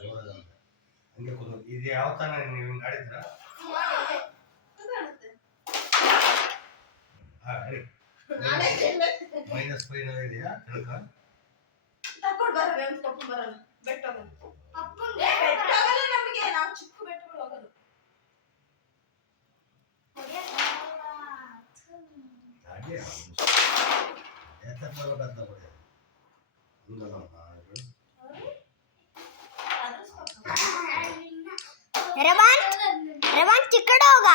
ಜೋರದ ಹಂಗೆ ಕೂತು ಇದು ಯಾವ ತಾನ ನೀವು ಹಿಂಗೆ ಆಡಿದ್ರ ಮೈನಸ್ ಫೈವ್ ಇದೆಯಾ ತಿಳ್ಕ ತಕೊಂಡು ಬರಲ್ಲ ತಕೊಂಡು ಬರಲ್ಲ ಬೆಟ್ಟ ಹೋಗಲ್ಲ ನಮಗೆ ನಾವು ಚಿಕ್ಕ ಬೆಟ್ಟಗಳು ಹೋಗೋದು ಹಾಗೆ ಎತ್ತ ಬರಬೇಕಂತ ಬಿಡಿ ರವಾನ್ ಚಿಕ್ಕಡ ಹೋಗ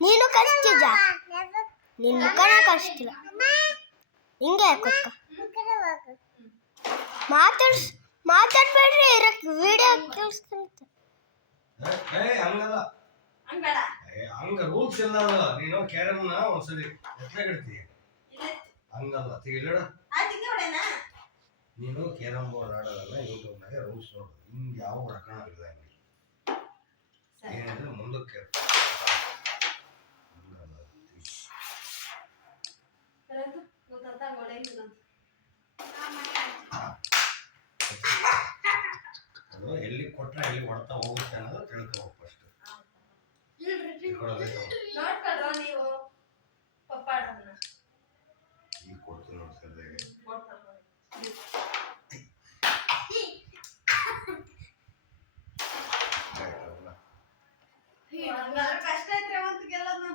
ನೀನು ಕಳಿಸ್ತಿದ್ದ ನಿನ್ನ ಮುಖನ ಕಳಿಸ್ತಿಲ್ಲ ಹಿಂಗೆ ಕೂತ್ಕೊ ಮಾತಾಡ್ಬೇಡ್ರಿ ವಿಡಿಯೋ ಕೇಳಿಸ್ಕೊಂತ ಹಂಗಲ್ಲ ಹಂಗ ರೂಲ್ಸ್ ಇಲ್ಲ ನೀನು ಕ್ಯಾರಮ್ನ ಒಂದ್ಸರಿ ಎತ್ತಗಿಡ್ತೀಯ ಹಂಗಲ್ಲ ತೆಗಿಲಡ ನೀನು ಕ್ಯಾರಮ್ ಬೋರ್ಡ್ ಆಡೋದಲ್ಲ ಯೂಟ್ಯೂಬ್ನಾಗ ರೂಲ್ಸ್ ನೋಡು ಹಿಂಗೆ ಯಾವ ರಕಣವಿಲ್ಲ ಏನಿದ್ರೆ ಮುಂದಕ್ಕೆ ಅದು ಎಲ್ಲಿ ಕೊಟ್ರೆ ಎಲ್ಲಿ ಹೊಡ್ತಾ ಹೋಗುತ್ತೆ ಅನ್ನೋದು ತಿಳ್ಕೋಬೇಕು ಫಸ್ಟ್ ನೋಡ್ಕೊಳ್ರೋ ನೀವು ಪಪ್ಪಾಡನ್ನ ಈಗ ಕೊಡ್ತೀನಿ ನೋಡಿ ಸದ್ಯಗೆ ಕಷ್ಟ ಐತ್ರಿ ಅಂತ ಗೆಲ್ಲೋದು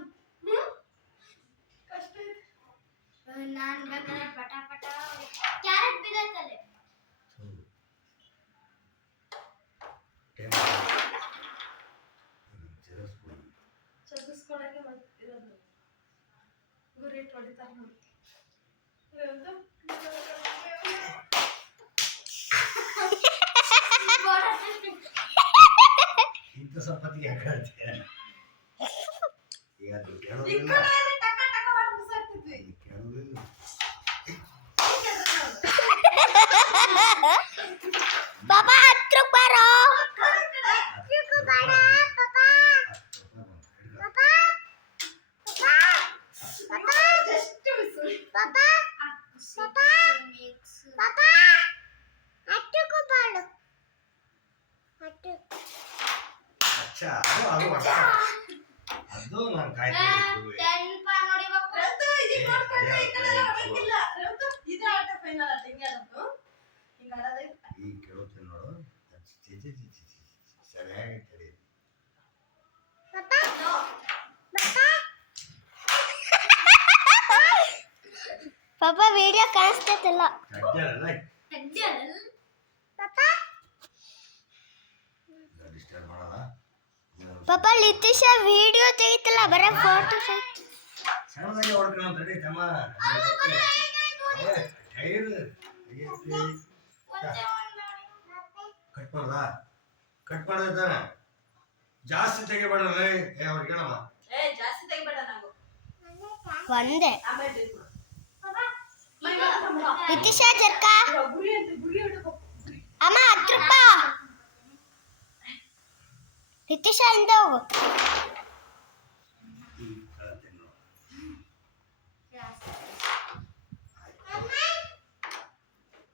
ಕಷ್ಟ ಐತಿ ನಾನು ಬೇಕಾದ್ರೆ ಪಟ ಪಟ ಕ್ಯಾರೆಟ್ ಬಿದ್ದೈತಲೆ ಚದುರಿಸ್ಕೊಳಕ್ಕೆ ಬರ್ತಿರೋದು ಗುರಿ ಹೊಡಿತಾರೆ ನೋಡಿ ಇಂಥ ಸಂಪತ್ತಿಗೆ ಯಾಕೆ ಹೇಳ್ತೀಯ ಈಗ ಅದು ಕೇಳೋದಿಲ್ಲ ಕೇಳೋದಿಲ್ಲ ಪಾಪಾ ಹತ್ರ ಬಾರೋ ಅದು ನಾನು ಕಾಯ್ತಿದ್ದೆ ಈಗ ಕೇಳುತ್ತೇನೆ ನೋಡು ಸರಿಯಾಗಿ ತಡಿ ಪಾಪ ವಿಡಿಯೋ ಕಾಣಿಸ್ತೈತಿಲ್ಲ ಡಿಸ್ಟರ್ಬ್ ಮಾಡಲ್ಲ ಪಾಪ ಲಿತೀಶಾ ವಿಡಿಯೋ ತೆಗಿತಿಲ್ಲ ಬರೀ ಫೋಟೋ ಸಣ್ಣದಾಗಿ ಹೊಡ್ಕೊಳ್ಳೋ ತಡಿ ತಮ್ಮ ಟೈರ್ ಕಟ್ ಮಾಡ್ದ ಕಟ್ ಮಾಡಿದ್ರೆ ತಾನೆ ಜಾಸ್ತಿ ತೆಗಿಬೇಡ್ರಲ್ಲ ಅವ್ರಿಗೆ ಹೇಳಮ್ಮ ಜಾಸ್ತಿ ತೆಗಿಬೇಡ ನಾವು ಒಂದೇ ಲಿತೀಶಾ ಜರ್ಕ ಅಮ್ಮ 10 ರೂಪಾಯಿ ಲಿತೀಶಾ ಇಂದ ಹೋಗು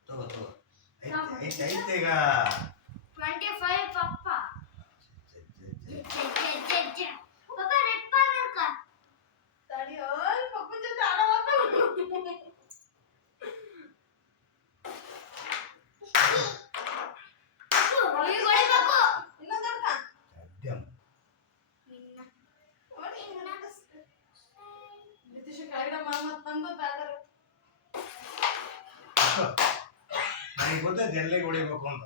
ತಗೋ ತಗೋ ಐತೆ ಈಗ 25 ಪಪ್ಪ ಪಪ್ಪ ರೆಡ್ ಬಾಲ್ ನೋಡ್ಕ ತಡಿಯೋ ಪಪ್ಪು ಜೊತೆ ಆಡೋವಾಗ ನನಗೆ ಗೊತ್ತೈತೆ ಎಲ್ಲಿಗೆ ಹೊಡಿಬೇಕು ಅಂತ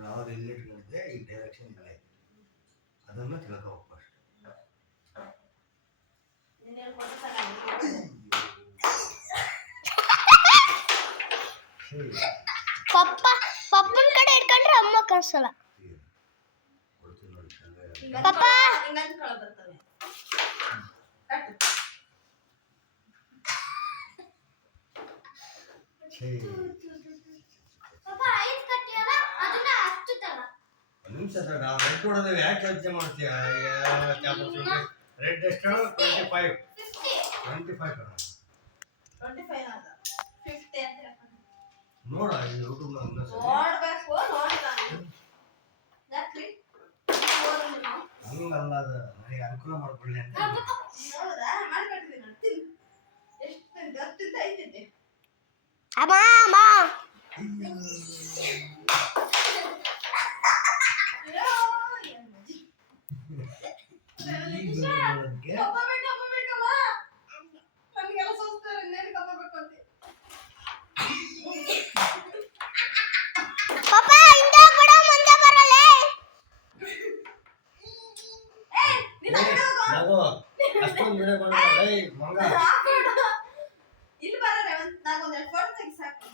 ಯಾವ್ದು ಎಲ್ಲಿ ಇಟ್ಕೊಂಡಿದ್ದೆ ಈ ಡೈರೆಕ್ಷನ್ ಇಲ್ಲ ಅದನ್ನು ತಿಳ್ಕೋಬೇಕು ಪಪ್ಪ ಪಪ್ಪನ ಕಡೆ ಇಟ್ಕೊಂಡ್ರೆ ಅಮ್ಮ ಕಳ್ಸಲ್ಲ ಪಪ್ಪ ಪಾಪ ಐದು ಕಟ್ಟಿಯಲ್ಲ ಅದನ್ನ ಅಷ್ಟು ತಗ ಒಂದು ನಿಮಿಷ ತಡ ರೆಡ್ ಹೊಡೆದ್ರೆ ಯಾಕೆ ಯೋಚನೆ ಮಾಡ್ತೀಯ ರೆಡ್ ಎಷ್ಟು 25 25 ಕಣ 25 ಆದ 50 ಅಂತ ನೋಡ ಯೂಟ್ಯೂಬ್ ನೋಡ್ಬೇಕು ನೋಡಿಲ್ಲ ಯಾಕ್ರಿ ಹಂಗಲ್ಲ ಅದು ನನಗೆ ಅನುಕೂಲ ಮಾಡ್ಕೊಳ್ಳಿ ಅಂತ ನೋಡುದಾ ಮಾಡ್ಕೊಟ್ಟಿದ್ದೀನಿ ನೋಡಿ ತಿನ್ನು ಎಷ್ಟು ಗತ್ತಿಂದ ಐತಿದ್ದೆ ಅಮ್ಮ ಅಮ್ಮ ನಮಗೆಲ್ಲ ಸೋಸ್ತಾರೆ ಇನ್ನೇನು ಕಪ್ಪ ಬೇಕು ಅಂತ ಪಾಪ ಇಂದ ಕೂಡ ಮುಂದೆ ಬರಲ್ಲ ಅಷ್ಟೊಂದು ವಿಡಿಯೋ ಮಂಗ ಇಲ್ಲಿ ಬರೋಣ ನಾಗೊಂದು ಫೋಟೋ ತೆಗಿ ಸಾಕು